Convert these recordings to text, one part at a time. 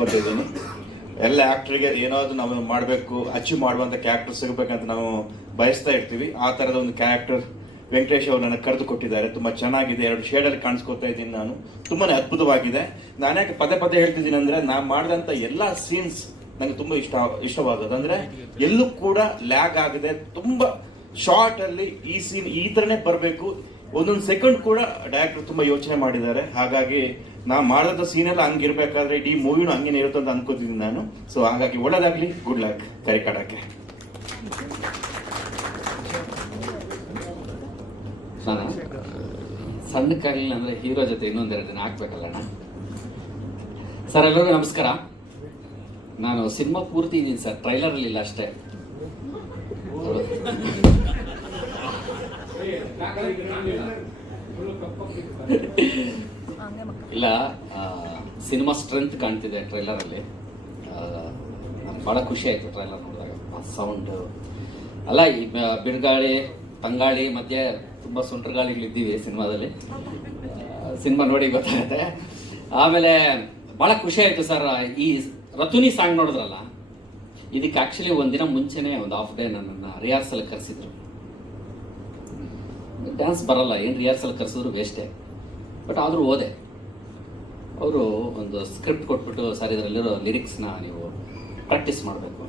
ಬರ್ತಿದ್ದೀನಿ. ಎಲ್ಲ ಆ್ಯಕ್ಟ್ರಿಗೆ ಏನಾದರೂ ನಾವು ಮಾಡಬೇಕು, ಅಚೀವ್ ಮಾಡುವಂಥ ಕ್ಯಾರೆಕ್ಟರ್ ಸಿಗಬೇಕಂತ ನಾವು ಬಯಸ್ತಾ ಇರ್ತೀವಿ. ಆ ಥರದ ಒಂದು ಕ್ಯಾರೆಕ್ಟರ್ ವೆಂಕಟೇಶ್ ಅವರು ನನಗೆ ಕರೆದು ಕೊಟ್ಟಿದ್ದಾರೆ. ತುಂಬ ಚೆನ್ನಾಗಿದೆ, 2 ಶೇಡಲ್ಲಿ ಕಾಣಿಸ್ಕೊತಾ ಇದ್ದೀನಿ ನಾನು. ತುಂಬಾ ಅದ್ಭುತವಾಗಿದೆ. ನಾನ್ಯಾಕೆ ಪದೇ ಪದೇ ಹೇಳ್ತಿದ್ದೀನಿ ಅಂದರೆ, ನಾನು ಮಾಡಿದಂಥ ಎಲ್ಲ ಸೀನ್ಸ್ ನನಗೆ ತುಂಬ ಇಷ್ಟವಾದದ್ದು. ಅಂದರೆ ಎಲ್ಲೂ ಕೂಡ ಲ್ಯಾಗ್ ಆಗದೆ ತುಂಬ ಶಾರ್ಟಲ್ಲಿ ಈ ಸೀನ್ ಈ ಥರನೇ ಬರಬೇಕು, ಒಂದೊಂದು ಸೆಕೆಂಡ್ ಕೂಡ ಡೈರೆಕ್ಟರ್ ತುಂಬ ಯೋಚನೆ ಮಾಡಿದ್ದಾರೆ. ಹಾಗಾಗಿ ನಾ ಮಾಡಿದ ಸೀನೆಲ್ಲ ಹಂಗಿರ್ಬೇಕಾದ್ರೆ ಇಡೀ ಮೂವಿನೂ ಹಂಗೇನೆ ಇರುತ್ತೆ ಅಂತ ಅನ್ಕೋತಿದ್ದೀನಿ ನಾನು. ಸೊ ಹಾಗಾಗಿ ಒಳ್ಳೇದಾಗ್ಲಿ, ಗುಡ್ ಲಕ್ ಕರಿಕಾಡಕ್ಕೆ. ಸಣ್ಣಕ್ಕಾಗಲಿಲ್ಲ ಅಂದ್ರೆ ಹೀರೋ ಜೊತೆ ಇನ್ನೊಂದೆರಡು ದಿನ ಹಾಕ್ಬೇಕಲ್ಲಣ್ಣ. ಸರ್ ಎಲ್ಲರಿಗೂ ನಮಸ್ಕಾರ. ನಾನು ಸಿನಿಮಾ ಪೂರ್ತಿ ಇದ್ದೀನಿ ಸರ್, ಟ್ರೈಲರ್ ಅಲ್ಲಿ ಇಲ್ಲ ಅಷ್ಟೇ. ಇಲ್ಲ, ಸಿನಿಮಾ ಸ್ಟ್ರೆಂತ್ ಕಾಣ್ತಿದೆ ಟ್ರೈಲರ್ ಅಲ್ಲಿ. ನಮ್ಗೆ ಬಹಳ ಖುಷಿ ಆಯ್ತು ಟ್ರೈಲರ್ ನೋಡಿದಾಗ. ಸೌಂಡ್ ಅಲ್ಲ, ಈ ಬಿರುಗಾಳಿ ತಂಗಾಳಿ ಮಧ್ಯೆ ತುಂಬಾ ಸುಂಟರಗಾಳಿಗಳಿದ್ದೀವಿ ಸಿನಿಮಾದಲ್ಲಿ. ಸಿನಿಮಾ ನೋಡಿ ಗೊತ್ತಾಗುತ್ತೆ. ಆಮೇಲೆ ಬಹಳ ಖುಷಿ ಆಯ್ತು ಸರ್. ಈ ರತುನಿ ಸಾಂಗ್ ನೋಡಿದ್ರಲ್ಲ, ಇದಕ್ಕೆ ಆಕ್ಚುಲಿ ಒಂದಿನ ಮುಂಚೆನೆ ಒಂದು ಹಾಫ್ ಡೇ ನನ್ನನ್ನು ರಿಹರ್ಸಲ್ ಕರೆಸಿದ್ರು. ಡ್ಯಾನ್ಸ್ ಬರಲ್ಲ, ಏನು ರಿಹರ್ಸಲ್ ಕರೆಸಿದ್ರು ವೇಸ್ಟೇ. ಬಟ್ ಆದರೂ ಓದೆ. ಅವರು ಒಂದು ಸ್ಕ್ರಿಪ್ಟ್ ಕೊಟ್ಬಿಟ್ಟು, ಸರ್ ಇದರಲ್ಲಿರೋ ಲಿರಿಕ್ಸ್ನ ನೀವು ಪ್ರಾಕ್ಟೀಸ್ ಮಾಡಬೇಕು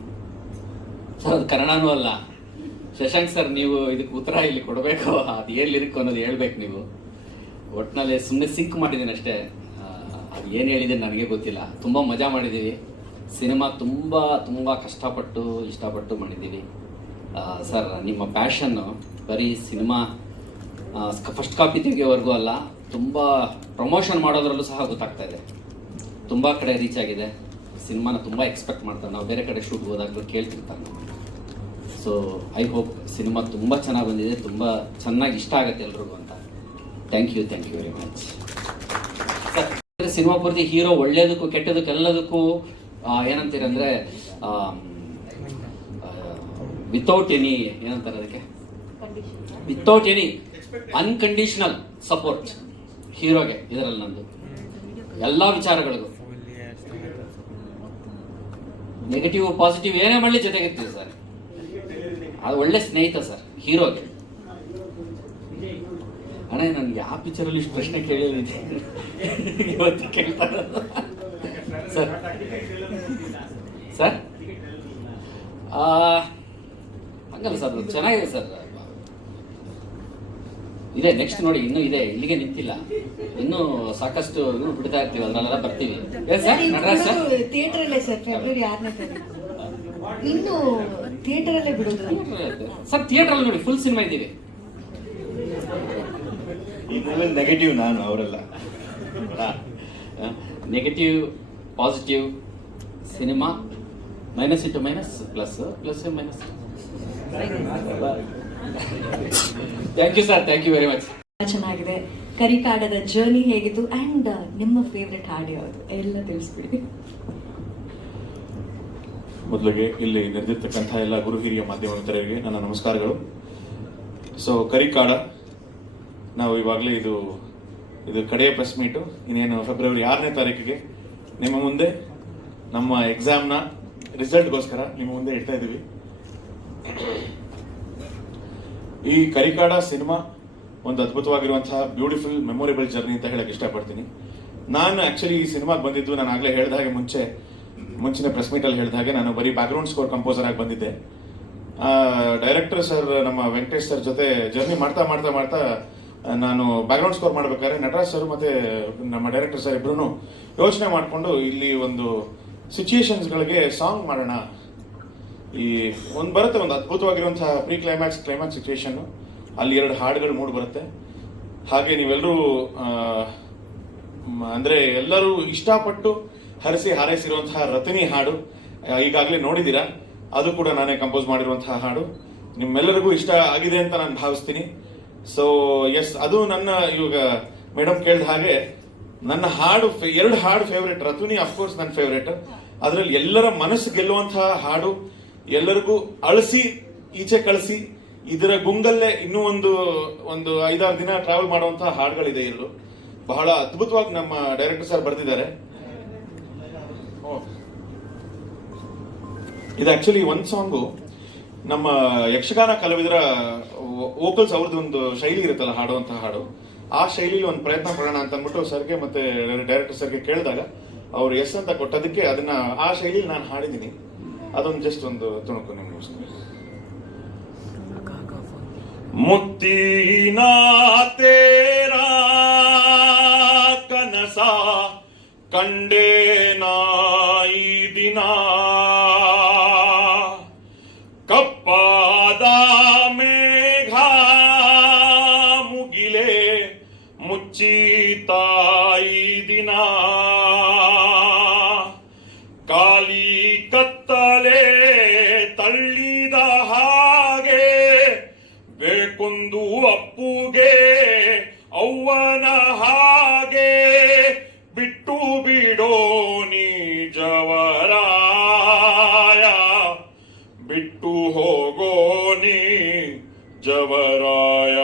ಸರ್. ಅದು ಕನ್ನಡನೂ ಅಲ್ಲ. ಶಶಾಂಕ್ ಸರ್, ನೀವು ಇದಕ್ಕೆ ಉತ್ತರ ಇಲ್ಲಿ ಕೊಡಬೇಕು, ಅದು ಏನು ಲಿರಿಕ್ ಅನ್ನೋದು ಹೇಳ್ಬೇಕು ನೀವು. ಒಟ್ಟಿನಲ್ಲಿ ಸುಮ್ಮನೆ ಸಿಂಕ್ ಮಾಡಿದ್ದೀನಿ ಅಷ್ಟೇ. ಅದು ಏನು ಹೇಳಿದ್ದೀನಿ ನನಗೆ ಗೊತ್ತಿಲ್ಲ. ತುಂಬ ಮಜಾ ಮಾಡಿದ್ದೀವಿ. ಸಿನಿಮಾ ತುಂಬ ತುಂಬ ಕಷ್ಟಪಟ್ಟು ಇಷ್ಟಪಟ್ಟು ಮಾಡಿದ್ದೀವಿ ಸರ್. ನಿಮ್ಮ ಪ್ಯಾಷನ್ನು ಬರೀ ಸಿನಿಮಾ ಫಸ್ಟ್ ಕಾಪಿ ತೆಗೆಯೋವರೆಗೂ ಅಲ್ಲ, ತುಂಬ ಪ್ರಮೋಷನ್ ಮಾಡೋದ್ರಲ್ಲೂ ಸಹ ಗೊತ್ತಾಗ್ತಾ ಇದೆ. ತುಂಬ ಕಡೆ ರೀಚ್ ಆಗಿದೆ. ಸಿನಿಮಾನ ತುಂಬ ಎಕ್ಸ್ಪೆಕ್ಟ್ ಮಾಡ್ತಾರೆ. ನಾವು ಬೇರೆ ಕಡೆ ಶೂಟ್ ಹೋದಾಗಲೂ ಕೇಳ್ತಿರ್ತಾರೆ ನಾವು. ಸೊ ಐ ಹೋಪ್ ಸಿನಿಮಾ ತುಂಬ ಚೆನ್ನಾಗಿ ಬಂದಿದೆ, ತುಂಬ ಚೆನ್ನಾಗಿ ಇಷ್ಟ ಆಗುತ್ತೆ ಎಲ್ರಿಗೂ ಅಂತ. Thank you very much sir. Cinema ಪೂರ್ತಿ ಹೀರೋ ಒಳ್ಳೇದಕ್ಕೂ ಕೆಟ್ಟದಕ್ಕೂ ಎಲ್ಲದಕ್ಕೂ ಏನಂತೀರ ಅಂದರೆ, ವಿತೌಟ್ ಎನಿ ಏನಂತಾರೆ ಅದಕ್ಕೆ, ವಿತೌಟ್ ಎನಿ ಅನ್ಕಂಡೀಷನಲ್ ಸಪೋರ್ಟ್ ಹೀರೋಗೆ. ಇದರಲ್ಲಿ ನಂದು ಎಲ್ಲ ವಿಚಾರಗಳಿಗೂ ನೆಗೆಟಿವ್ ಪಾಸಿಟಿವ್ ಏನೇ ಮಾಡಲಿ ಜೊತೆಗಿರ್ತೀವಿ ಸರ್. ಅದು ಒಳ್ಳೆ ಸ್ನೇಹಿತ ಸರ್ ಹೀರೋಗೆ. ಅಣ್ಣ, ನನ್ಗೆ ಯಾವ ಪಿಕ್ಚರಲ್ಲಿ ಇಷ್ಟು ಪ್ರಶ್ನೆ ಕೇಳಿದೆ ಇವತ್ತು ಕೇಳ್ತಾರೆ ಸರ್. ಸರ್ ಹಂಗಲ್ಲ ಸರ್, ಚೆನ್ನಾಗಿದೆ ಸರ್. ಇದೆ ನೆಕ್ಸ್ಟ್ ನೋಡಿ, ಇನ್ನೂ ಇದೆ, ಇಲ್ಲಿಗೆ ನಿಂತಿಲ್ಲ. ಇನ್ನೂ ಸಾಕಷ್ಟು ಬಿಡ್ತಾ ಇರ್ತೀವಿ, ಅದರಲ್ಲೆಲ್ಲ ಬರ್ತೀವಿ. ನಟರಾಜ್ ಸರ್ ಥಿಯೇಟರ್ ಅಲ್ಲೇ ಸರ್, ಫೆಬ್ರವರಿ 6ನೇ ತಾರೀಕು ಇನ್ನು ಥಿಯೇಟರ್ ಅಲ್ಲೇ ಬಿಡೋದು ಸರ್. ಥಿಯೇಟರ್ ಅಲ್ಲಿ ನೋಡಿ, ಫುಲ್ ಸಿನಿಮಾ ಇದ್ದೀವಿ. ಈ ಮೂವಿ ನೆಗೆಟಿವ್ ನಾನು, ಅವರೆಲ್ಲ negative positive cinema, minus into minus plus, plus minus. Thank you sir, thank you very much. ಚೆನ್ನಾಗಿದೆ. ಕರಿಕಾಡದ ಜರ್ನಿ ಹೇಗಿತ್ತು ಅಂಡ್ ನಿಮ್ಮ ಫೇವ್ರೆಟ್ ಹಾಡು ಯಾವುದು ಎಲ್ಲ ತಿಳಿಸ್ಬಿಡಿ. ಮೊದಲಿಗೆ ಇಲ್ಲಿ ನೆರೆದಿರ್ತಕ್ಕಂಥ ಎಲ್ಲ ಗುರು ಹಿರಿಯ ಮಾಧ್ಯಮ ಮಿತ್ರರಿಗೆ ನನ್ನ ನಮಸ್ಕಾರಗಳು. ಸೊ ಕರಿಕಾಡ, ನಾವು ಇವಾಗಲೇ ಇದು ಕಡೆಯ ಪ್ರೆಸ್ ಮೀಟು. ಇನ್ನೇನು ಫೆಬ್ರವರಿ 6ನೇ ತಾರೀಕಿಗೆ ನಿಮ್ಮ ಮುಂದೆ ನಮ್ಮ ಎಕ್ಸಾಮ್ನ ರಿಸಲ್ಟ್ಗೋಸ್ಕರ ನಿಮ್ಮ ಮುಂದೆ ಇಡ್ತಾ ಇದ್ದೀವಿ. ಈ ಕರಿಕಾಡ ಸಿನಿಮಾ ಒಂದು ಅದ್ಭುತವಾಗಿರುವಂತಹ ಬ್ಯೂಟಿಫುಲ್ ಮೆಮೊರೇಬಲ್ ಜರ್ನಿ ಅಂತ ಹೇಳಕ್ ಇಷ್ಟಪಡ್ತೀನಿ. ನಾನು ಆಕ್ಚುಲಿ ಈ ಸಿನಿಮಾಗೆ ಬಂದಿದ್ದು, ನಾನು ಆಗಲೇ ಹೇಳಿದ ಹಾಗೆ ಮುಂಚಿನ ಪ್ರೆಸ್ ಮೀಟಲ್ಲಿ ಹೇಳಿದ ಹಾಗೆ, ನಾನು ಬರೀ ಬ್ಯಾಕ್ಗ್ರೌಂಡ್ ಸ್ಕೋರ್ ಕಂಪೋಸರ್ ಆಗಿ ಬಂದಿದ್ದೆ. ಡೈರೆಕ್ಟರ್ ಸರ್, ನಮ್ಮ ವೆಂಕಟೇಶ್ ಸರ್ ಜೊತೆ ಜರ್ನಿ ಮಾಡ್ತಾ ಮಾಡ್ತಾ ಮಾಡ್ತಾ ನಾನು ಬ್ಯಾಕ್ಗ್ರೌಂಡ್ ಸ್ಕೋರ್ ಮಾಡ್ಬೇಕಾದ್ರೆ ನಟರಾಜ್ ಸರ್ ಮತ್ತೆ ನಮ್ಮ ಡೈರೆಕ್ಟರ್ ಸರ್ ಇಬ್ರು ಯೋಚನೆ ಮಾಡಿಕೊಂಡು, ಇಲ್ಲಿ ಒಂದು ಸಿಚುಯೇಷನ್ಸ್ಗಳಿಗೆ ಸಾಂಗ್ ಮಾಡೋಣ. ಈ ಬರುತ್ತೆ ಒಂದು ಅದ್ಭುತವಾಗಿರುವಂತಹ ಪ್ರೀ ಕ್ಲೈಮ್ಯಾಕ್ಸ್ ಸಿಚುವೇಶನ್, ಅಲ್ಲಿ 2 ಹಾಡುಗಳು ಮೂಡ್ ಬರುತ್ತೆ. ಹಾಗೆ ನೀವೆಲ್ಲರೂ ಅಂದ್ರೆ ಎಲ್ಲರೂ ಇಷ್ಟಪಟ್ಟು ಹಾರೈಸಿರುವಂತಹ ರತನಿ ಹಾಡು ಈಗಾಗಲೇ ನೋಡಿದ್ದೀರಾ. ಅದು ಕೂಡ ನಾನೇ ಕಂಪೋಸ್ ಮಾಡಿರುವಂತಹ ಹಾಡು. ನಿಮ್ಮೆಲ್ಲರಿಗೂ ಇಷ್ಟ ಆಗಿದೆ ಅಂತ ನಾನು ಭಾವಿಸ್ತೀನಿ. ಸೊ ಎಸ್, ಅದು ನನ್ನ ಇವಾಗ ಮೇಡಮ್ ಕೇಳಿದ ಹಾಗೆ ನನ್ನ ಹಾಡು 2 ಹಾಡು ಫೇವ್ರೇಟ್. ರತುನಿ ಅಫ್ಕೋರ್ಸ್ ನನ್ನ ಫೇವ್ರೇಟ್. ಅದರಲ್ಲಿ ಎಲ್ಲರ ಮನಸ್ಸು ಗೆಲ್ಲುವಂತಹ ಹಾಡು, ಎಲ್ಲರಿಗೂ ಅಳಿಸಿ ಈಚೆ ಕಳಿಸಿ ಇದರ ಗುಂಗಲ್ಲೇ ಇನ್ನೂ ಒಂದು 5-6 ದಿನ ಟ್ರಾವೆಲ್ ಮಾಡುವಂತಹ ಹಾಡುಗಳಿದೆ. ಇಲ್ಲೂ ಬಹಳ ಅದ್ಭುತವಾಗಿ ನಮ್ಮ ಡೈರೆಕ್ಟರ್ ಸರ್ ಬರ್ತಿದ್ದಾರೆ. ಇದು ಆಕ್ಚುಲಿ ಒಂದು ಸಾಂಗು ನಮ್ಮ ಯಕ್ಷಗಾನ ಕಲಾವಿದರ ವೋಕಲ್ಸ್ ಅವ್ರದ್ದು ಒಂದು ಶೈಲಿ ಇರುತ್ತಲ್ಲ ಹಾಡುವಂತಹ ಹಾಡು, ಆ ಶೈಲಿಲಿ ಒಂದು ಪ್ರಯತ್ನ ಪಡೋಣ ಅಂತ ಅಂದ್ಬಿಟ್ಟು ಸರ್ಗೆ ಮತ್ತೆ ಡೈರೆಕ್ಟರ್ ಸರ್ಗೆ ಕೇಳಿದಾಗ ಅವ್ರು ಎಸ್ ಅಂತ ಕೊಟ್ಟದಕ್ಕೆ ಅದನ್ನ ಆ ಶೈಲಿಲಿ ನಾನು ಹಾಡಿದ್ದೀನಿ. ಅದೊಂದು ಜಸ್ಟ್ ಒಂದು ತುಣುಕು ನಿಮ್ಗೆ. ಮುತ್ತಿನ ತೇರಾ ಕನಸ ಕಂಡೇನಾ ಈ ದಿನ, ಕಪ್ಪಾದ ಮೇಘ ಮುಗಿಲೆ ಮುಚ್ಚಿತಾಯಿ ದಿನ, ಕಾಲಿ ಕತ್ತಲೆ ತಳ್ಳಿದ ಹಾಗೆ ಬೇಕೊಂದು ಅಪ್ಪುಗೆ ಅವ್ವನ ಹಾಗೆ ಬಿಟ್ಟು ಬಿಡೋ ಜವರಾಯ, ಬಿಟ್ಟು ಹೋಗೋ ನೀ Javaraya.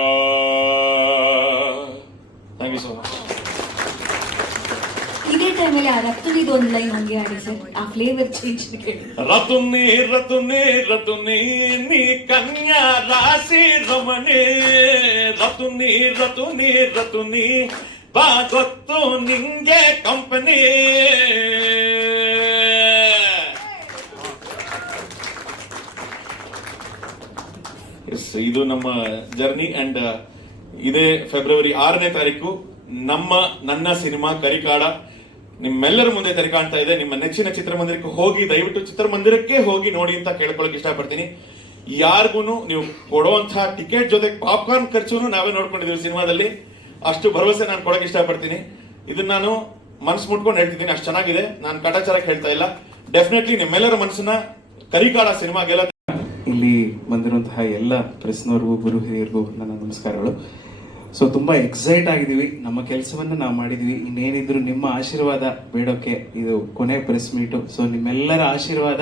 Thank you so much. ಇದೇ ಟೈಮಲ್ಲಿ ಆ ರತ್ತುನಿದು ಒಂದು ಲೈನ್ ಹಂಗೆ ಆಡಿ ಸರ್, ಆ ಫ್ಲೇವರ್ ಚೇಂಜ್ ಕೇಳಿ. ರತುನಿ ರತುನಿ ರತುನಿ ನೀ ಕನ್ಯಾ ರಾಶಿ ರಮಣಿ, ರತುನಿ ರತುನಿ ರತುನಿ ಬಾ ಗೊತ್ತು ನಿಂಗೆ ಕಂಪನಿ. ಇದು ನಮ್ಮ ಜರ್ನಿ. ಅಂಡ್ ಇದೇ ಫೆಬ್ರವರಿ 6ನೇ ತಾರೀಕು ನನ್ನ ಸಿನಿಮಾ ಕರಿಕಾಡ ನಿಮ್ಮೆಲ್ಲರ ಮುಂದೆ ತೆರೆ ಕಾಣ್ತಾ ಇದೆ. ನಿಮ್ಮ ನೆಚ್ಚಿನ ಚಿತ್ರಮಂದಿರಕ್ಕೆ ಹೋಗಿ, ದಯವಿಟ್ಟು ಚಿತ್ರಮಂದಿರಕ್ಕೆ ಹೋಗಿ ನೋಡಿ ಅಂತ ಕೇಳ್ಕೊಳಕ್ ಇಷ್ಟಪಡ್ತೀನಿ. ಯಾರಿಗೂ ನೀವು ಕೊಡುವಂತಹ ಟಿಕೆಟ್ ಜೊತೆ ಪಾಪ್ಕಾರ್ನ್ ಖರ್ಚು ನಾವೇ ನೋಡ್ಕೊಂಡಿದೀವಿ ಸಿನಿಮಾದಲ್ಲಿ. ಅಷ್ಟು ಭರವಸೆ ನಾನು ಕೊಡಕ್ ಇಷ್ಟಪಡ್ತೀನಿ. ಇದನ್ನ ನಾನು ಮನಸ್ಸು ಮುಟ್ಕೊಂಡು ಹೇಳ್ತಿದ್ದೀನಿ, ಅಷ್ಟು ಚೆನ್ನಾಗಿದೆ. ನಾನು ಕಾಟಾಚಾರಕ್ಕೆ ಹೇಳ್ತಾ ಇಲ್ಲ. ಡೆಫಿನೆಟ್ಲಿ ನಿಮ್ಮೆಲ್ಲರ ಮನಸ್ಸನ್ನ ಕರಿಕಾಡ ಸಿನಿಮಾಗೆಲ್ಲ. ಇಲ್ಲಿ ಬಂದಿರುವಂತಹ ಎಲ್ಲ ಪ್ರೆಸ್ನವ್ರಿಗೂ ಗುರು ಹಿರಿಯರಿಗೂ ನನ್ನ ನಮಸ್ಕಾರಗಳು. ಸೊ ತುಂಬ ಎಕ್ಸೈಟ್ ಆಗಿದ್ದೀವಿ. ನಮ್ಮ ಕೆಲಸವನ್ನು ನಾವು ಮಾಡಿದ್ವಿ. ಇನ್ನೇನಿದ್ರು ನಿಮ್ಮ ಆಶೀರ್ವಾದ ಬೇಡೋಕೆ ಇದು ಕೊನೆ ಪ್ರೆಸ್ ಮೀಟು. ಸೊ ನಿಮ್ಮೆಲ್ಲರ ಆಶೀರ್ವಾದ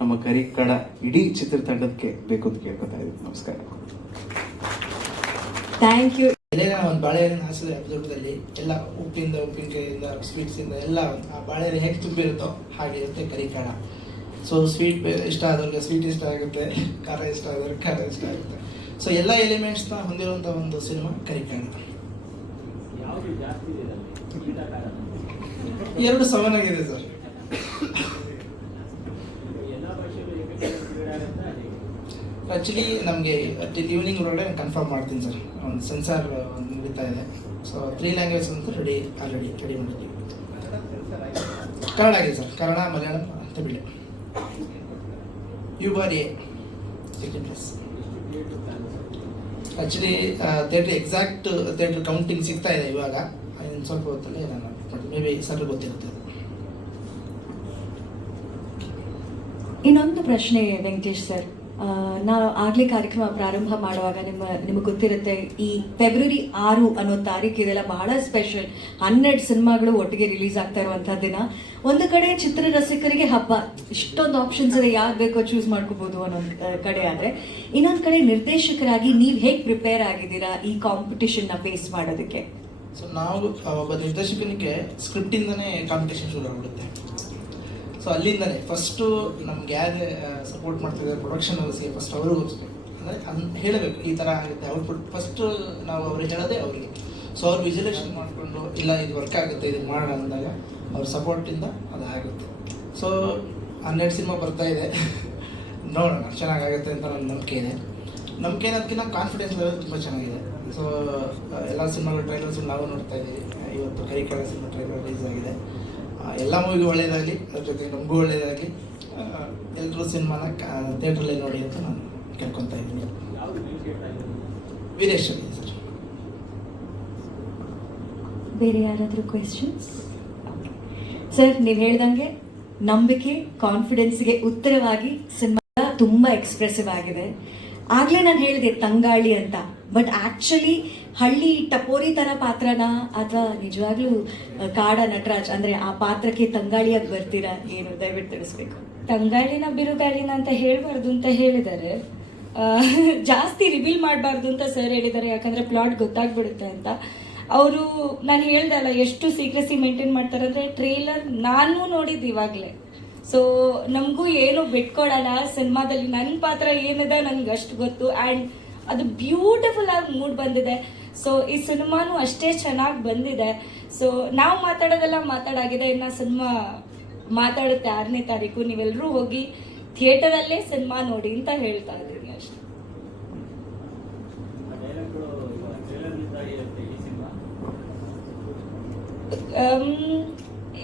ನಮ್ಮ ಕರಿಕಾಡ ಇಡೀ ಚಿತ್ರತಂಡಕ್ಕೆ ಬೇಕು ಅಂತ ಕೇಳ್ಕೊತಾ ಇದ್ದೀವಿ. ನಮಸ್ಕಾರ. Thank you. ಒಂದು ಬಾಳೆಹಣ್ಣಿನ ಹಾಸಿದ ಎಪಿಸೋಡಲ್ಲಿ ಎಲ್ಲ ಉಪ್ಪಿನಕಾಯಿಯಿಂದ ಸ್ವೀಟ್ಸಿಂದ ಎಲ್ಲ ಆ ಬಾಳೆಹಣ್ಣು ಹೇಗೆ ತುಂಬಿರುತ್ತೋ ಹಾಗೆ ಇರುತ್ತೆ ಕರಿಕಾಡ. ಸೊ ಸ್ವೀಟ್ ಇಷ್ಟ ಆದವ್ರಿಗೆ ಸ್ವೀಟ್ ಇಷ್ಟ ಆಗುತ್ತೆ, ಖಾರ ಇಷ್ಟ ಆದವ್ರಿಗೆ ಖಾರ ಇಷ್ಟ ಆಗುತ್ತೆ. ಸೊ ಎಲ್ಲ ಎಲಿಮೆಂಟ್ಸ್ನ ಹೊಂದಿರುವಂಥ ಒಂದು ಸಿನಿಮಾ ಕರಿಕಾಡ. 2 ಸಮನಾಗಿದೆ ಸರ್. ಆ್ಯಕ್ಚುಲಿ ನಮಗೆ ಈವ್ನಿಂಗ್ ಒಳಗಡೆ ಕನ್ಫರ್ಮ್ ಮಾಡ್ತೀನಿ ಸರ್. ಒಂದು ಸೆನ್ಸಾರ್ ನಡೀತಾ ಇದೆ. ಸೊ 3 ಲ್ಯಾಂಗ್ವೇಜ್ ಅಂತೂ ರೆಡಿ ಮಾಡಿದ್ದೀವಿ. ಕನ್ನಡ ಆಗಿದೆ ಸರ್, ಕನ್ನಡ, ಮಲಯಾಳಂ, ತಮಿಳು. ಬಾರಿ second place. Actually exact theatre counting ಸಿಗ್ತಾ ಇದೆ ಇವಾಗ. ಇನ್ನು ಸ್ವಲ್ಪ ಹೊತ್ತಲ್ಲಿ ನಾನು ಮೇ ಬಿ ಸರ್ ಗೊತ್ತಿರುತ್ತೆ. ಇನ್ನೊಂದು ಪ್ರಶ್ನೆ ವೆಂಕಟೇಶ್ ಸರ್, ನಾವು ಆಗಲೇ ಕಾರ್ಯಕ್ರಮ ಪ್ರಾರಂಭ ಮಾಡುವಾಗ ನಿಮಗೆ ಗೊತ್ತಿರುತ್ತೆ, ಈ ಫೆಬ್ರವರಿ 6 ಅನ್ನೋ ತಾರೀಕು ಇದೆಲ್ಲ ಬಹಳ ಸ್ಪೆಷಲ್. 12 ಸಿನಿಮಾಗಳು ಒಟ್ಟಿಗೆ ರಿಲೀಸ್ ಆಗ್ತಾ ಇರುವಂಥ ದಿನ. ಒಂದು ಕಡೆ ಚಿತ್ರರಸಿಕರಿಗೆ ಹಬ್ಬ, ಇಷ್ಟೊಂದು ಆಪ್ಷನ್ಸ್ ಇದೆ, ಯಾವ್ದು ಬೇಕೋ ಚೂಸ್ ಮಾಡ್ಕೋಬಹುದು ಅನ್ನೊಂದು ಕಡೆ. ಆದರೆ ಇನ್ನೊಂದು ಕಡೆ ನಿರ್ದೇಶಕರಾಗಿ ನೀವು ಹೇಗೆ ಪ್ರಿಪೇರ್ ಆಗಿದ್ದೀರಾ ಈ ಕಾಂಪಿಟಿಷನ್ನ ಫೇಸ್ ಮಾಡೋದಕ್ಕೆ? ಸೊ ನಾವು ಒಬ್ಬ ನಿರ್ದೇಶಕನಿಗೆ ಸ್ಕ್ರಿಪ್ಟಿಂದನೇ ಕಾಂಪಿಟೇಷನ್ ಶುರು ಆಗಿಬಿಡುತ್ತೆ. ಸೊ ಅಲ್ಲಿಂದಲೇ ಫಸ್ಟು ನಮ್ಗೆ ಯಾರೇ ಸಪೋರ್ಟ್ ಮಾಡ್ತಿದ್ದಾರೆ ಪ್ರೊಡಕ್ಷನ್ ಹೌಸ್ಗೆ ಫಸ್ಟ್ ಅವ್ರಿಗೆ ಹೋಗಿಸ್ಬೇಕು. ಅಂದರೆ ಹೇಳಬೇಕು ಈ ಥರ ಆಗುತ್ತೆ ಔಟ್ಪುಟ್. ಫಸ್ಟು ನಾವು ಅವ್ರಿಗೆ ಹೇಳೋದೇ ಅವರಿಗೆ. ಸೊ ಅವ್ರು ವಿಜುಲೇಷನ್ ಮಾಡಿಕೊಂಡು ಇಲ್ಲ ಇದು ವರ್ಕ್ ಆಗುತ್ತೆ ಇದು ಮಾಡೋಣ ಅಂದಾಗ ಅವ್ರ ಸಪೋರ್ಟಿಂದ ಅದು ಆಗುತ್ತೆ. ಸೊ 12 ಸಿನಿಮಾ ಬರ್ತಾ ಇದೆ, ನೋಡೋಣ ಚೆನ್ನಾಗಾಗುತ್ತೆ ಅಂತ ನನ್ನ ನಂಬಿಕೆ ಇದೆ. ನಂಬಿಕೆ ಅನ್ನೋದಕ್ಕಿಂತ ಕಾನ್ಫಿಡೆನ್ಸ್ ಲೆವೆಲ್ ತುಂಬ ಚೆನ್ನಾಗಿದೆ. ಸೊ ಎಲ್ಲ ಸಿನಿಮಾಗಳ ಟ್ರೈಲರ್ಸ್ ನಾವು ನೋಡ್ತಾ ಇದ್ದೀವಿ. ಇವತ್ತು ಕರಿಕಾಡ ಸಿನಿಮಾ ಟ್ರೈಲರ್ ರಿಲೀಸ್ ಆಗಿದೆ. ಎಲ್ಲ ಮೂವಿಗೂ ಒಳ್ಳೆಯದಾಗಲಿ, ಅದ್ರ ಜೊತೆಗೆ ನಮಗೂ ಒಳ್ಳೆಯದಾಗಲಿ. ಎಲ್ಲರೂ ಸಿನಿಮಾನ ಥಿಯೇಟ್ರಲ್ಲೇ ನೋಡಿ ಅಂತ ನಾನು ಕೇಳ್ಕೊತಾ ಇದ್ದೀನಿ. ವೀರೇಶ್ ಸರ್. ಬೇರೆ ಯಾರಾದರೂ ಕ್ವೆಶ್ಚನ್ಸ್? ಸರ್, ನೀವು ಹೇಳ್ದಂಗೆ ನಂಬಿಕೆ, ಕಾನ್ಫಿಡೆನ್ಸ್ಗೆ ಉತ್ತರವಾಗಿ ಸಿನಿಮಾ ತುಂಬ ಎಕ್ಸ್ಪ್ರೆಸಿವ್ ಆಗಿದೆ. ಆಗಲೇ ನಾನು ಹೇಳಿದೆ ತಂಗಾಳಿ ಅಂತ, ಬಟ್ ಆ್ಯಕ್ಚುಲಿ ಹಳ್ಳಿ ಟಪೋರಿ ಥರ ಪಾತ್ರನ ಅಥವಾ ನಿಜವಾಗ್ಲೂ ಕಾಡ ನಟರಾಜ್ ಅಂದರೆ ಆ ಪಾತ್ರಕ್ಕೆ ತಂಗಾಳಿಯಾಗಿ ಬರ್ತೀರಾ ಏನು? ದಯವಿಟ್ಟು ತಿಳಿಸ್ಬೇಕು. ತಂಗಾಳಿನ ಬಿರುಗಾಳಿನ ಅಂತ ಹೇಳ್ಬಾರ್ದು ಅಂತ ಹೇಳಿದ್ದಾರೆ. ಜಾಸ್ತಿ ರಿವೀಲ್ ಮಾಡಬಾರ್ದು ಅಂತ ಸರ್ ಹೇಳಿದ್ದಾರೆ, ಯಾಕಂದರೆ ಪ್ಲಾಟ್ ಗೊತ್ತಾಗ್ಬಿಡುತ್ತೆ ಅಂತ. ಅವರು ನಾನು ಹೇಳ್ದಲ್ಲ ಎಷ್ಟು ಸೀಕ್ರೆಸಿ ಮೇಂಟೈನ್ ಮಾಡ್ತಾರೆ ಅಂದರೆ ಟ್ರೇಲರ್ ನಾನು ನೋಡಿದ್ದು ಇವಾಗಲೇ. ಸೊ ನಮಗೂ ಏನು ಬಿಟ್ಕೊಡಲ್ಲ ಸಿನಿಮಾದಲ್ಲಿ. ನನ್ನ ಪಾತ್ರ ಏನಿದೆ ನನ್ಗೆ ಅಷ್ಟು ಗೊತ್ತು ಆ್ಯಂಡ್ ಅದು ಬ್ಯೂಟಿಫುಲ್ ಆಗಿ ಮೂಡ್ ಬಂದಿದೆ. ಸೊ ಈ ಸಿನಿಮಾನು ಅಷ್ಟೇ ಚೆನ್ನಾಗಿ ಬಂದಿದೆ. ಸೊ ನಾವು ಮಾತಾಡೋದೆಲ್ಲ ಮಾತಾಡಾಗಿದೆ, ಇನ್ನು ಸಿನಿಮಾ ಮಾತಾಡುತ್ತೆ 6ನೇ ತಾರೀಕು. ನೀವೆಲ್ಲರೂ ಹೋಗಿ ಥಿಯೇಟರಲ್ಲೇ ಸಿನಿಮಾ ನೋಡಿ ಅಂತ ಹೇಳ್ತಾ ಇದ್ದೀನಿ ಅಷ್ಟೇ.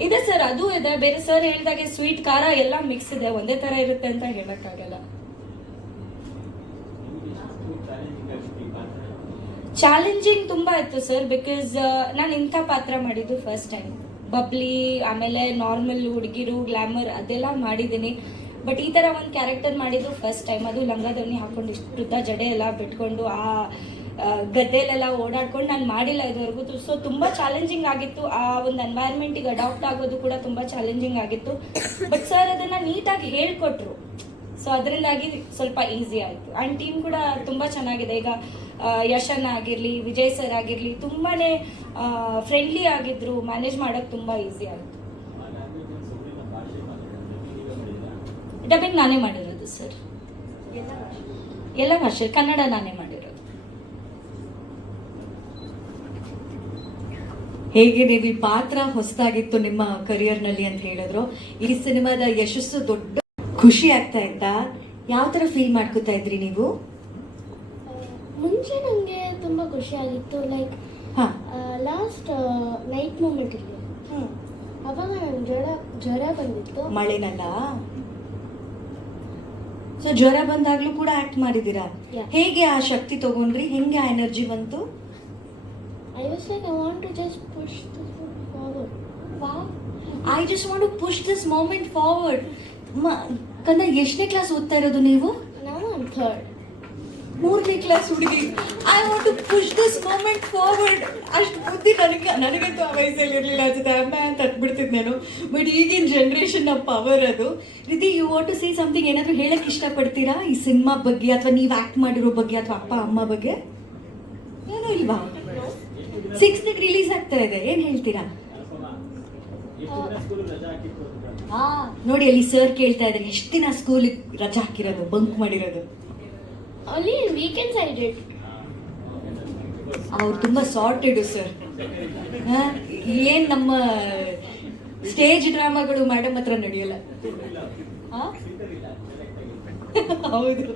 ಇದೆ ಸರ್, ಅದು ಇದೆ. ಬೇರೆ ಸರ್ ಹೇಳ್ದಾಗೆ ಸ್ವೀಟ್ ಖಾರ ಎಲ್ಲ ಮಿಕ್ಸ್ ಇದೆ, ಒಂದೇ ತರ ಇರುತ್ತೆ ಅಂತ ಹೇಳಕ್ಕಾಗಲ್ಲ. ಚಾಲೆಂಜಿಂಗ್ ತುಂಬಾ ಇತ್ತು ಸರ್, ಬಿಕಾಸ್ ನಾನು ಇಂಥ ಪಾತ್ರ ಮಾಡಿದ್ದು ಫಸ್ಟ್ ಟೈಮ್. ಬಬ್ಲಿ, ಆಮೇಲೆ ನಾರ್ಮಲ್ ಹುಡುಗಿರು, ಗ್ಲಾಮರ್ ಅದೆಲ್ಲ ಮಾಡಿದ್ದೀನಿ. ಬಟ್ ಈ ಥರ ಒಂದು ಕ್ಯಾರೆಕ್ಟರ್ ಮಾಡಿದ್ದು ಫಸ್ಟ್ ಟೈಮ್. ಅದು ಲಂಗದವನಿ ಹಾಕೊಂಡು ಇಷ್ಟುದ್ದ ಜಡೆ ಎಲ್ಲ ಬಿಟ್ಕೊಂಡು ಆ ಗದ್ದೆಲೆಲ್ಲ ಓಡಾಡ್ಕೊಂಡು ನಾನು ಮಾಡಿಲ್ಲ ಇದುವರೆಗೂ. ಸೊ ತುಂಬ ಚಾಲೆಂಜಿಂಗ್ ಆಗಿತ್ತು. ಆ ಒಂದು ಎನ್ವೈರ್ಮೆಂಟಿಗೆ ಅಡಾಪ್ಟ್ ಆಗೋದು ಕೂಡ ತುಂಬ ಚಾಲೆಂಜಿಂಗ್ ಆಗಿತ್ತು. ಬಟ್ ಸರ್ ಅದನ್ನು ನೀಟಾಗಿ ಹೇಳ್ಕೊಟ್ರು. ಸೊ ಅದರಿಂದಾಗಿ ಸ್ವಲ್ಪ ಈಸಿ ಆಯಿತು. ಆ್ಯಂಡ್ ಟೀಮ್ ಕೂಡ ತುಂಬ ಚೆನ್ನಾಗಿದೆ. ಈಗ ಯಶನ್ ಆಗಿರಲಿ, ವಿಜಯ್ ಸರ್ ಆಗಿರಲಿ ತುಂಬಾ ಫ್ರೆಂಡ್ಲಿ ಆಗಿದ್ರು. ಮ್ಯಾನೇಜ್ ಮಾಡೋಕ್ಕೆ ತುಂಬ ಈಸಿ ಆಯಿತು. ಡಬ್ಬಿಂಗ್ ನಾನೇ ಮಾಡಿರೋದು ಸರ್, ಎಲ್ಲ ಭಾಷೆ. ಕನ್ನಡ ನಾನೇ ಮಾಡಿರೋದು. ಹೇಗೆ ನೀವು ಈ ಪಾತ್ರ ಹೊಸದಾಗಿತ್ತು ನಿಮ್ಮ ಕರಿಯರ್ನಲ್ಲಿ ಅಂತ ಹೇಳಿದ್ರು, ಈ ಸಿನಿಮಾದ ಯಶಸ್ಸು ದೊಡ್ಡ ಖುಷಿ ಆಗ್ತಾ ಇತ್ತಾ? ಯಾವ ತರ ಫೀಲ್ ಮಾಡ್ಕೊತಾ ಇದ್ರಿ ನೀವು? ಮುಂಚೆ ನನಗೆ ತುಂಬ ಖುಷಿಯಾಗಿತ್ತು. ಲೈಕ್ ಹಾ, ಲಾಸ್ಟ್ ನೈಟ್ ಮೂಮೆಂಟ್ ಇರಲಿ, ಅವಾಗ ನನಗೆ ಜ್ವರ ಬಂದಿತ್ತು. ಮಳೆನಲ್ಲ. ಸೊ ಜ್ವರ ಬಂದಾಗ್ಲೂ ಕೂಡ ಆಕ್ಟ್ ಮಾಡಿದೀರಾ. Yeah. ಹೇಗೆ ಆ ಶಕ್ತಿ ತಗೊಂಡ್ರಿ? ಹೆಂಗೆ ಆ ಎನರ್ಜಿ ಬಂತು? I was like I want to just push this forward. Wow, I just want to push this moment forward. Kannada ಎಷ್ಟನೇ ಕ್ಲಾಸ್ ಓದ್ತಾ ಇರೋದು ನೀವು? ನಾವು ಆನ್ ಥರ್ಡ್. 3ನೇ ಕ್ಲಾಸ್ ಹುಡುಗಿ. I want to push this moment forward. ಅಷ್ಟು ಬುದ್ಧಿ ನನಗಂತೂ ಆ ವಯಸ್ಸಲ್ಲಿ ಇರಲಿಲ್ಲ ಅನ್ಸುತ್ತೆ. ಅಮ್ಮ ಅಂತ ಹತ್ಬಿಡ್ತಿದ್ ನಾನು. ಬಟ್ ಈಗಿನ ಜನ್ರೇಷನ್ ಪವರ್ ಅದು. ರೀತಿ you want to say something, ಏನಾದರೂ ಹೇಳಕ್ ಇಷ್ಟಪಡ್ತೀರಾ ಈ ಸಿನಿಮಾ ಬಗ್ಗೆ, ಅಥವಾ ನೀವು ಆಕ್ಟ್ ಮಾಡಿರೋ ಬಗ್ಗೆ, ಅಥವಾ ಅಪ್ಪ ಅಮ್ಮ ಬಗ್ಗೆ? ಏನೂ ಇಲ್ವಾ? 6th ರಿಲೀಸ್ ಆಗ್ತಾ ಇದೆ, ಏನ್ ಹೇಳ್ತೀರಾ? ಹಾ, ನೋಡಿ ಅಲ್ಲಿ ಸರ್ ಕೇಳ್ತಾ ಇದ್ದಾರೆ, ಎಷ್ಟು ದಿನ ಸ್ಕೂಲ್ ರಜಾ ಹಾಕಿರೋದು, ಬಂಕ್ ಮಾಡಿರೋದು? Only weekends I did. ಅವ್ರು ತುಂಬಾ ಸಾರ್ಟೆಡ್ ಸರ್. ಏನ್ ನಮ್ಮ ಸ್ಟೇಜ್ ಡ್ರಾಮಾಗಳು ಮೇಡಮ್ ಹತ್ರ ನಡೆಯಲ್ಲ. ಹೌದು.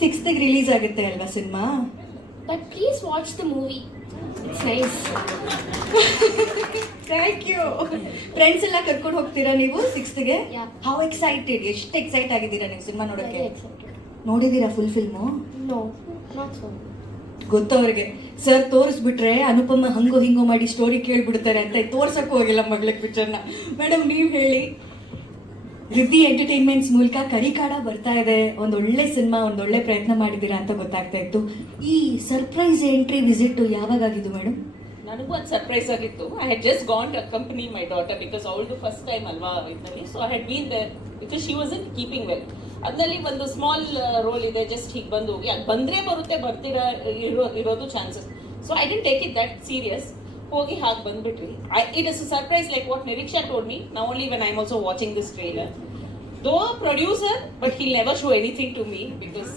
6th ರಿಲೀಸ್ ಆಗುತ್ತೆ ಅಲ್ವಾ cinema? But please watch the movie, it's nice. Thank you. Friends ಎಲ್ಲ ಕರ್ಕೊಂಡು ಹೋಗ್ತೀರಾ ನೀವು 6th ಗೆ? Yeah. ಹೌ ಎಕ್ಸೈಟೆಡ್, ಎಷ್ಟು ಎಕ್ಸೈಟ್ ಆಗಿದ್ದೀರಾ ನೀವು ಸಿನಿಮಾ ನೋಡಕ್ಕೆ? Very excited. ನೋಡಿದೀರಾ full film? No, not so. ಗೊತ್ತು ಅವ್ರಿಗೆ. ಸರ್ ತೋರಿಸ್ಬಿಟ್ರೆ ಅನುಪಮ ಹಂಗೋ ಹಿಂಗೋ ಮಾಡಿ ಸ್ಟೋರಿ ಕೇಳ್ಬಿಡ್ತಾರೆ ಅಂತ ತೋರ್ಸಕ್ ಹೋಗಿಲ್ಲ ಮಗಳಿಗೆ ಪಿಕ್ಚರ್ನ. ಮೇಡಮ್ ನೀವು ಹೇಳಿ, ರಿದ್ದಿ ಎಂಟರ್ಟೈನ್ಮೆಂಟ್ಸ್ ಮೂಲಕ ಕರಿಕಾಡ ಬರ್ತಾ ಇದೆ, ಒಂದೊಳ್ಳೆ ಸಿನಿಮಾ, ಒಂದೊಳ್ಳೆ ಪ್ರಯತ್ನ ಮಾಡಿದ್ದೀರಾ ಅಂತ ಗೊತ್ತಾಗ್ತಾ ಇತ್ತು. ಈ ಸರ್ಪ್ರೈಸ್ ಎಂಟ್ರಿ ವಿಸಿಟ್ ಯಾವಾಗ ಆಗಿದ್ದು ಮೇಡಮ್? ನನಗೂ ಒಂದು ಸರ್ಪ್ರೈಸ್ ಆಗಿತ್ತು. I had just gone to accompany my daughter because ಅವಳದು ಫಸ್ಟ್ ಟೈಮ್ ಅಲ್ವಾ ಇದರಲ್ಲಿ. So I had been there because she was in keeping well. ಅದರಲ್ಲಿ ಒಂದು ಸ್ಮಾಲ್ ರೋಲ್ ಇದೆ, ಜಸ್ಟ್ ಹೀಗೆ ಬಂದು ಹೋಗಿ, ಅದು ಬಂದರೆ ಬರುತ್ತೆ, ಬರ್ತೀರಾ ಇರೋದು chances. So I didn't take it that serious. ಹೋಗಿ ಹಾಗೆ ಬಂದ್ಬಿಟ್ವಿ. It is a surprise like what Nireeksha told me now only when I am also watching this trailer. Though producer but he never show anything to me because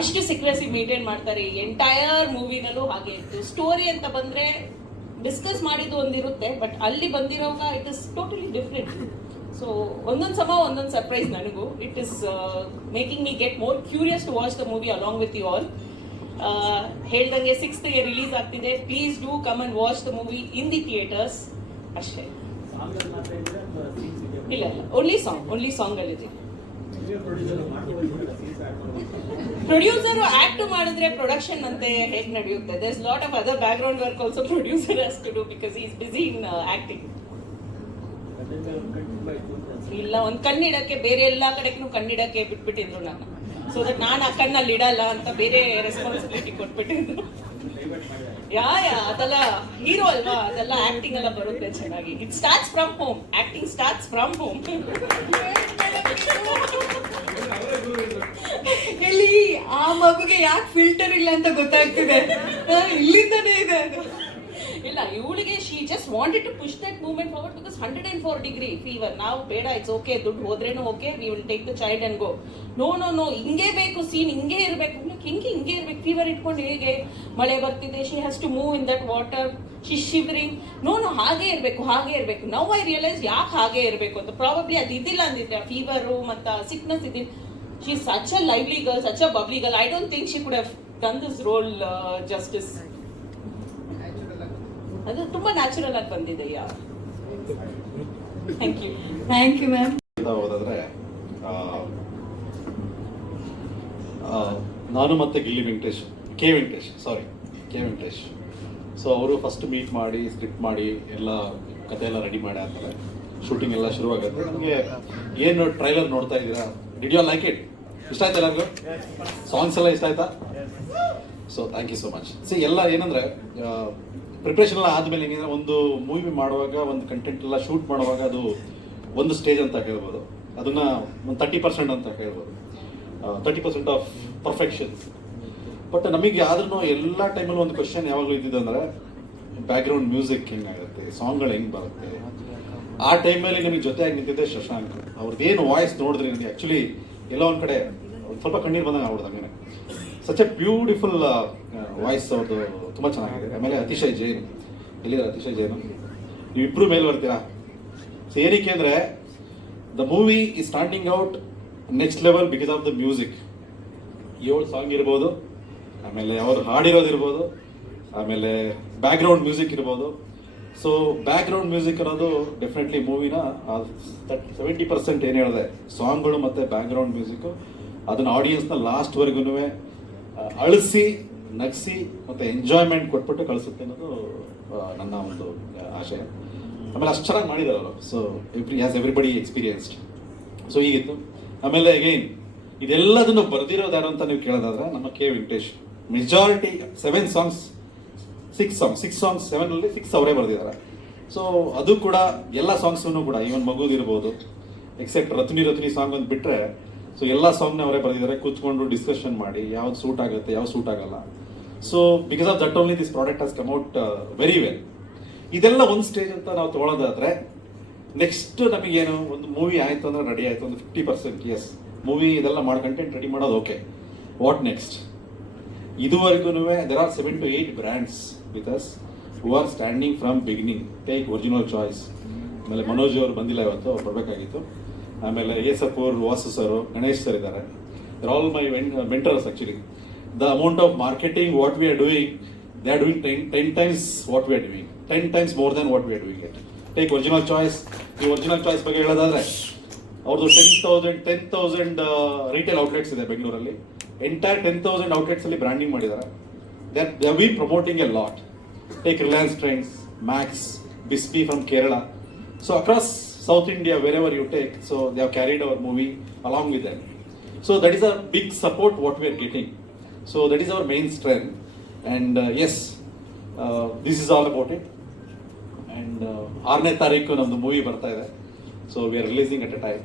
ಅಷ್ಟು secrecy maintain ಮಾಡ್ತಾರೆ. Entire ಮೂವಿನಲ್ಲೂ ಹಾಗೆ ಇತ್ತು. Story ಅಂತ ಬಂದರೆ discuss ಮಾಡಿದ್ದು ಒಂದಿರುತ್ತೆ, but ಅಲ್ಲಿ ಬಂದಿರೋವಾಗ it is totally different. So ಒಂದೊಂದು ಸಮ ಒಂದೊಂದು ಸರ್ಪ್ರೈಸ್ ನನಗೂ. It is making me get more curious to watch the movie along with you all. ಹೇಳ್ದಂಗೆ 6th ರಿಲೀಸ್ ಆಗ್ತಿದೆ. Please do come and watch the movie in the theaters ಅಷ್ಟೇ. ಇಲ್ಲ only song ಅಲ್ಲಿದೆ. Producer act ಮಾಡಿದ್ರೆ production ಅಂತೆ ಹೇಗೆ ನಡೆಯುತ್ತೆ? There is lot of other background work also producer has to do because he is busy in acting. ಇಲ್ಲ, ಒಂದು ಕಣ್ಣಿಡಕ್ಕೆ ಬೇರೆ ಎಲ್ಲ ಕಡೆಗೂ ಕಣ್ಣಿಡಕ್ಕೆ ಬಿಟ್ಬಿಟ್ಟಿದ್ರು ನಾನು. ಸೊ ದಟ್ ನಾನು ಆ ಕಣ್ಣಲ್ಲಿ ಇಡಲ್ಲ ಅಂತ ಬೇರೆ ರೆಸ್ಪಾನ್ಸಿಬಿಲಿಟಿ ಕೊಟ್ಬಿಟ್ಟಿದ್ರು. ಯಾ ಅದೆಲ್ಲ ಹೀರೋ ಅಲ್ವಾ, ಅದೆಲ್ಲ ಆಕ್ಟಿಂಗ್ ಎಲ್ಲ ಬರುತ್ತೆ ಚೆನ್ನಾಗಿ. It starts from home, acting starts from home. ಎಲ್ಲಿ ಆ ಮಗುಗೆ ಯಾಕೆ ಫಿಲ್ಟರ್ ಇಲ್ಲ ಅಂತ ಗೊತ್ತಾಗ್ತಿದೆ. ಇಲ್ಲಿಂದನೇ ಇದೆ ಅದು. ಇಲ್ಲ ಇವಳಿಗೆ she just wanted to push that movement forward because 104 degree fever. ನಾವು ಬೇಡ, ಇಟ್ಸ್ ಓಕೆ, ದುಡ್ಡು ಹೋದ್ರೇನು okay, we will take the child and go. No ಹಿಂಗೆ ಬೇಕು ಸೀನ್, ಹಿಂಗೆ ಇರಬೇಕು. ಹಿಂಗೆ ಇರ್ಬೇಕು, ಫೀವರ್ ಇಟ್ಕೊಂಡು ಹೇಗೆ, ಮಳೆ ಬರ್ತಿದೆ, she has to move in that water, she shivering. No ಹಾಗೆ ಇರಬೇಕು. ನೌ ಐ ರಿಯಲೈಸ್ ಯಾಕೆ ಹಾಗೆ ಇರಬೇಕು ಅಂತ. ಪ್ರಾಬಬ್ಲಿ ಅದು ಇದ್ದಿಲ್ಲ ಅಂದಿದ್ರೆ ಫೀವರು ಮತ್ತು ಸಿಕ್ನೆಸ್ ಇದ್ದಿಲ್ಲ. She is such a lively girl, such a bubbly girl. I don't think she could have done this role justice. ಅದು ತುಂಬಾ ನ್ಯಾಚುರಲ್ ಆಗಿ ಬಂದಿದೆ. Yeah, thank you. Thank you ma'am. ಹೋದಾದ್ರೆ ನಾನು ಮತ್ತೆ ಕೆ ವೆಂಕಟೇಶ್ ಸೊ ಅವರು ಫಸ್ಟ್ ಮೀಟ್ ಮಾಡಿ script ಮಾಡಿ ಎಲ್ಲ ಕತೆ ಎಲ್ಲ ರೆಡಿ ಮಾಡಿ ಆದ್ಮೇಲೆ ಶೂಟಿಂಗ್ ಎಲ್ಲ ಶುರುವಾಗುತ್ತೆ. ನಮಗೆ ಏನು ಟ್ರೈಲರ್ ನೋಡ್ತಾ ಇದ್ದೀರಾ, ಡಿಡ್ ಯು ಲೈಕ್ ಇಟ್? ಇಷ್ಟ ಆಯ್ತಾ ಎಲ್ಲರಿಗೂ? ಸಾಂಗ್ಸ್ ಎಲ್ಲ ಇಷ್ಟ ಆಯ್ತಾ? So thank you so much. ಎಲ್ಲ ಏನಂದ್ರೆ ಪ್ರಿಪ್ರೇಷನ್ ಎಲ್ಲ ಆದ್ಮೇಲೆ ಹೆಂಗಂದ್ರೆ ಒಂದು ಮೂವಿ ಮಾಡುವಾಗ ಒಂದು ಕಂಟೆಂಟ್ ಎಲ್ಲ ಶೂಟ್ ಮಾಡುವಾಗ ಅದು ಒಂದು ಸ್ಟೇಜ್ ಅಂತ ಹೇಳ್ಬೋದು, ಅದನ್ನ ಒಂದು 30% ಅಂತ ಹೇಳ್ಬೋದು, 30% ಆಫ್ ಪರ್ಫೆಕ್ಷನ್. ಬಟ್ ನಮಗೆ ಆದ್ರೂ ಎಲ್ಲ ಟೈಮಲ್ಲೂ ಒಂದು ಕ್ವಶನ್ ಯಾವಾಗಲೂ ಇದ್ದಿದ್ದಂದ್ರೆ ಬ್ಯಾಕ್ಗ್ರೌಂಡ್ ಮ್ಯೂಸಿಕ್ ಹೆಂಗಾಗುತ್ತೆ, ಸಾಂಗ್ಗಳು ಹೆಂಗೆ ಬರುತ್ತೆ. ಆ ಟೈಮಲ್ಲಿ ನಿಮಗೆ ಜೊತೆಯಾಗಿ ನಿಂತಿದ್ದೆ ಶಶಾಂಕ್. ಅವ್ರದ್ದೇನು ವಾಯ್ಸ್ ನೋಡಿದ್ರಿ ನನಗೆ ಆ್ಯಕ್ಚುಲಿ ಎಲ್ಲ ಒಂದು ಕಡೆ ಸ್ವಲ್ಪ ಕಣ್ಣೀರು ಬಂದಂಗೆ ಆಗ್ಬಿಡ್ದು. ಸಚ್ ಎ ಬ್ಯೂಟಿಫುಲ್ ವಾಯ್ಸ್ ಅವ್ರದ್ದು, ತುಂಬ ಚೆನ್ನಾಗಿದೆ. ಆಮೇಲೆ ಅತಿಶಯ್ ಜೈನ್, ಎಲ್ಲಿದ್ದಾರೆ ಅತಿಶಯ್ ಜೈನ್? ನೀವಿಬ್ರು ಮೇಲೆ ಬರ್ತೀರಾ. ಸೊ ಏನಕ್ಕೆ ಅಂದರೆ the movie is starting out next level because of the music. 7 song ಇರ್ಬೋದು, ಆಮೇಲೆ ಅವರು ಹಾಡಿರೋದಿರ್ಬೋದು, ಆಮೇಲೆ ಬ್ಯಾಕ್ಗ್ರೌಂಡ್ ಮ್ಯೂಸಿಕ್ ಇರ್ಬೋದು. ಸೊ ಬ್ಯಾಕ್ಗ್ರೌಂಡ್ ಮ್ಯೂಸಿಕ್ ಅನ್ನೋದು ಡೆಫಿನೆಟ್ಲಿ ಮೂವಿನ 70% ಏನು ಹೇಳಿದೆ, ಸಾಂಗ್ಗಳು ಮತ್ತು ಬ್ಯಾಕ್ಗ್ರೌಂಡ್ ಮ್ಯೂಸಿಕ್ಕು ಅದನ್ನು ಆಡಿಯನ್ಸ್ನ ಲಾಸ್ಟ್ವರೆಗೂ ಅಳಿಸಿ ನಗಿಸಿ ಮತ್ತು ಎಂಜಾಯ್ಮೆಂಟ್ ಕೊಟ್ಬಿಟ್ಟು ಕಳಿಸುತ್ತೆ ಅನ್ನೋದು ನನ್ನ ಒಂದು ಆಶಯ. ಆಮೇಲೆ ಅಷ್ಟು ಚೆನ್ನಾಗಿ ಮಾಡಿದ್ದಾರೆ ಅವರು. So everybody experienced. ಸೊ ಹೀಗಿತ್ತು. ಆಮೇಲೆ ಅಗೈನ್ ಇದೆಲ್ಲದನ್ನು ಬರ್ದಿರೋದು ಯಾರು ಅಂತ ನೀವು ಕೇಳೋದಾದ್ರೆ ನಮ್ಮ ಕೆ ವೆಂಕಟೇಶ್. ಮೆಜಾರಿಟಿ 7 ಸಾಂಗ್ಸ್ 7 ಅವರೇ ಬರ್ದಿದ್ದಾರೆ. ಸೊ ಅದು ಕೂಡ ಎಲ್ಲ ಸಾಂಗ್ಸನ್ನು ಕೂಡ ಈವನ್ ಮಗುದಿರ್ಬೋದು ಎಕ್ಸೆಪ್ಟ್ ರತ್ನಿ ಸಾಂಗ್ ಒಂದು ಬಿಟ್ಟರೆ ಸೊ ಎಲ್ಲ ಸಾಂಗ್ನ ಅವರೇ ಬರೆದಿದ್ದಾರೆ. ಕೂತ್ಕೊಂಡು ಡಿಸ್ಕಷನ್ ಮಾಡಿ ಯಾವ್ದು ಸೂಟ್ ಆಗುತ್ತೆ, ಯಾವ್ದು ಸೂಟ್ ಆಗಲ್ಲ. So because of that only this product has come out very well. ಇದೆಲ್ಲ ಒಂದು ಸ್ಟೇಜ್ ಅಂತ ನಾವು ತಗೊಳ್ಳೋದಾದ್ರೆ ನೆಕ್ಸ್ಟ್ ನಮಗೇನು ಒಂದು ಮೂವಿ ಆಯಿತು ಅಂದ್ರೆ ರೆಡಿ ಆಯಿತು ಒಂದು 50%. ಎಸ್, ಮೂವಿ ಇದೆಲ್ಲ ಮಾಡಿ ಕಂಟೆಂಟ್ ರೆಡಿ ಮಾಡೋದು ಓಕೆ. What next? ಇದುವರೆಗೂ there are 7 to 8 brands with us who are standing from beginning. Take original choice. ಆಮೇಲೆ ಮನೋಜ್ ಅವರು ಬಂದಿಲ್ಲ ಇವತ್ತು, ಅವ್ರು ಬರಬೇಕಾಗಿತ್ತು. ಆಮೇಲೆ ಎಸ್.ಎಫ್ ಅವರು, ವಾಸು ಸರ್, ಗಣೇಶ್ ಸರ್ ಇದ್ದಾರೆ. There all my mentors actually. The amount of marketing what we are doing, they are doing 10 times what we are doing, 10 times more than what we are doing it. Take original choice. ಈ original choice ಬಗ್ಗೆ ಹೇಳೋದಾದ್ರೆ ಅವ್ರದ್ದು 10,000 retail outlets ಇದೆ ಬೆಂಗಳೂರಲ್ಲಿ. Entire 10,000 outlets ಅಲ್ಲಿ branding ಮಾಡಿದ್ದಾರೆ. They have been promoting a lot. Take Reliance Trends, Max, ಬಿಸ್ಪಿ from Kerala. So across South India, wherever you take, so they have carried our movie along with them. So that is a big support what we are getting. So that is our main strength. And yes, this is all about it. And 6ನೇ ತಾರೀಕು ನಮ್ಮದು movie ಬರ್ತಾ ಇದೆ. So we are releasing at a time.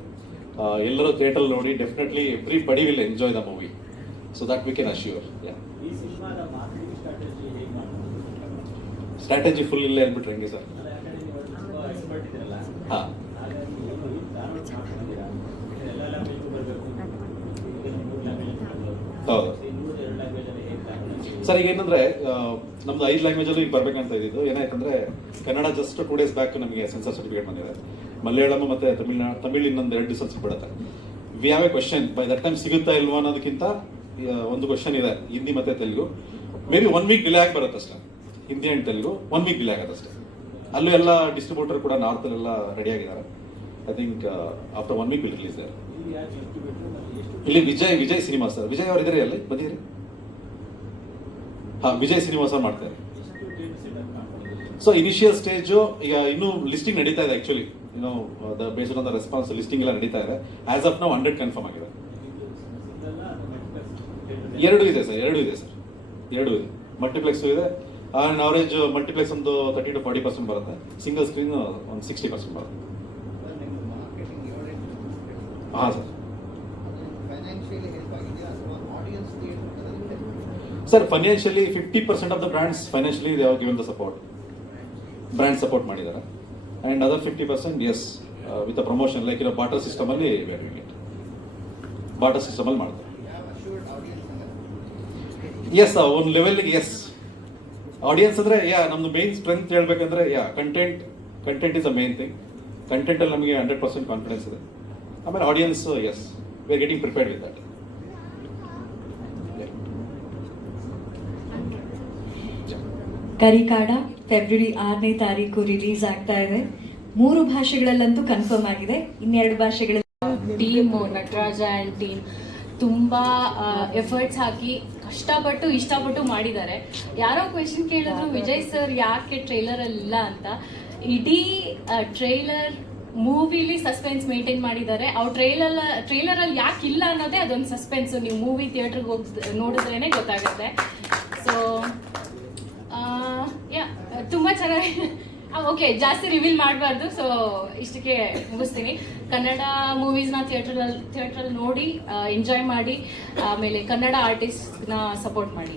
ಎಲ್ಲರೂ theatre ನೋಡಿ, definitely everybody will enjoy the movie. So that we can assure. Yeah. Strategy full ಇಲ್ಲ ಅಂದ್ಬಿಟ್ರೆ ಹೆಂಗೆ sir? ಹಾಂ, ಹೌದು ಸರ್. ಈಗ ಏನಂದ್ರೆ ನಮ್ದು 5 ಲ್ಯಾಂಗ್ವೇಜಲ್ಲೂ ಈಗ ಬರ್ಬೇಕಂತ ಇದ್ದಿದ್ದು. ಏನಾಯ್ತಂದ್ರೆ ಕನ್ನಡ ಜಸ್ಟ್ 2 days ಬ್ಯಾಕ್ ನಮಗೆ ಸೆನ್ಸರ್ ಸರ್ಟಿಫಿಕೇಟ್ ಬಂದಿದೆ. ಮಲಯಾಳಂ ಮತ್ತೆ ತಮಿಳ್ ಇನ್ನೊಂದು 2 ದಿವಸ ಸಿಗ್ಬಿಡುತ್ತೆ. We have a question by that time ಸಿಗುತ್ತಾ ಇಲ್ವಾ ಅನ್ನೋದಕ್ಕಿಂತ ಒಂದು ಕ್ವಶನ್ ಇದೆ ಹಿಂದಿ ಮತ್ತೆ Telugu. Maybe 1 week delay ಆಗಿ ಬರುತ್ತೆ ಅಷ್ಟೇ. Hindi and Telugu 1 week delay ಆಗುತ್ತೆ ಅಷ್ಟೇ. ಅಲ್ಲೂ ಎಲ್ಲ ಡಿಸ್ಟ್ರಿಬ್ಯೂಟರ್ ಕೂಡ ನಾರ್ತಲ್ಲೆಲ್ಲ ರೆಡಿ ಆಗಿದ್ದಾರೆ. I think after 1 week will release there. ಇಲ್ಲಿ ವಿಜಯ್ ಸಿನಿಮಾ ಸರ್. ವಿಜಯ್ ಅವರು ಇದ್ದಾರೆ, ಅಲ್ಲಿ ಬಂದಿರಿ. ಹಾ, ವಿಜಯ್ ಸಿನಿಮಾ ಸರ್ ಮಾಡ್ತಾರೆ. ಸೊ ಇನಿಷಿಯಲ್ ಸ್ಟೇಜು ಈಗ ಇನ್ನೂ ಲಿಸ್ಟಿಂಗ್ ನಡೀತಾ ಇದೆ. Actually based on the response listing ಎಲ್ಲ ನಡೀತಾ ಇದೆ. ಆಸ್ ಆಫ್ ನಾವು 100 ಕನ್ಫರ್ಮ್ ಆಗಿದೆ. 2 ಇದೆ ಸರ್, 2 ಇದೆ. ಮಲ್ಟಿಪ್ಲೆಕ್ಸ್ ಇದೆ. ಆನ್ ಅವರೇಜ್ ಮಲ್ಟಿಪ್ಲೆಕ್ಸ್ ಒಂದು 30 to 40% ಬರುತ್ತೆ. ಸಿಂಗಲ್ ಸ್ಕ್ರೀನ್ ಒಂದು 60% ಬರುತ್ತೆ. ಹಾಂ sir. Sir, financially 50% of the brands financially they have given the support. Brand support ಮಾಡಿದ್ದಾರೆ and other 50% yes with a promotion like ಇರೋ ಬಾಟರ್ ಸಿಸ್ಟಮಲ್ಲಿ ಬಾಟರ್ ಸಿಸ್ಟಮಲ್ಲಿ ಮಾಡ್ತಾರೆ. ಎಸ್ ಒಂದು ಲೆವೆಲ್ಗೆ ಎಸ್ ಆಡಿಯನ್ಸ್ ಅಂದರೆ ನಮ್ದು ಮೇನ್ ಸ್ಟ್ರೆಂತ್ ಹೇಳ್ಬೇಕಂದ್ರೆ content is a main thing. ಕಂಟೆಂಟಲ್ಲಿ ನಮಗೆ 100% ಕಾನ್ಫಿಡೆನ್ಸ್ ಇದೆ. ಆಮೇಲೆ audience yes we are getting prepared with that. Karikaada February 6ನೇ ತಾರೀಕು ರಿಲೀಸ್ ಆಗ್ತಾ ಇದೆ. 3 ಭಾಷೆಗಳಲ್ಲಂತೂ ಕನ್ಫರ್ಮ್ ಆಗಿದೆ. 2 ಭಾಷೆಗಳಲ್ಲಿ ಟೀಮ್ ನಟರಾಜ ಆ್ಯಂಡ್ ಟೀಮ್ ತುಂಬ ಎಫರ್ಟ್ಸ್ ಹಾಕಿ ಕಷ್ಟಪಟ್ಟು ಇಷ್ಟಪಟ್ಟು ಮಾಡಿದ್ದಾರೆ. ಯಾರೋ ಕ್ವೆಶನ್ ಕೇಳಿದ್ರು ವಿಜಯ್ ಸರ್ ಯಾಕೆ ಟ್ರೈಲರಲ್ಲಿ ಇಲ್ಲ ಅಂತ. ಇಡೀ ಟ್ರೈಲರ್ ಮೂವಿಲಿ ಸಸ್ಪೆನ್ಸ್ ಮೇಂಟೈನ್ ಮಾಡಿದ್ದಾರೆ. ಅವ್ರು ಟ್ರೈಲರಲ್ಲಿ ಯಾಕೆ ಇಲ್ಲ ಅನ್ನೋದೇ ಅದೊಂದು ಸಸ್ಪೆನ್ಸು. ನೀವು ಮೂವಿ ಥಿಯೇಟ್ರಿಗೆ ಹೋಗಿ ನೋಡಿದ್ರೇ ಗೊತ್ತಾಗುತ್ತೆ. ಸೊ ತುಂಬ ಚೆನ್ನಾಗಿ ಓಕೆ, ಜಾಸ್ತಿ ರಿವೀಲ್ ಮಾಡಬಾರ್ದು. ಸೊ ಇಷ್ಟಕ್ಕೆ ಮುಗಿಸ್ತೀನಿ. ಕನ್ನಡ ಮೂವೀಸ್ನ ಥಿಯೇಟ್ರಲ್ಲಿ ನೋಡಿ ಎಂಜಾಯ್ ಮಾಡಿ, ಆಮೇಲೆ ಕನ್ನಡ ಆರ್ಟಿಸ್ಟ್ನ ಸಪೋರ್ಟ್ ಮಾಡಿ.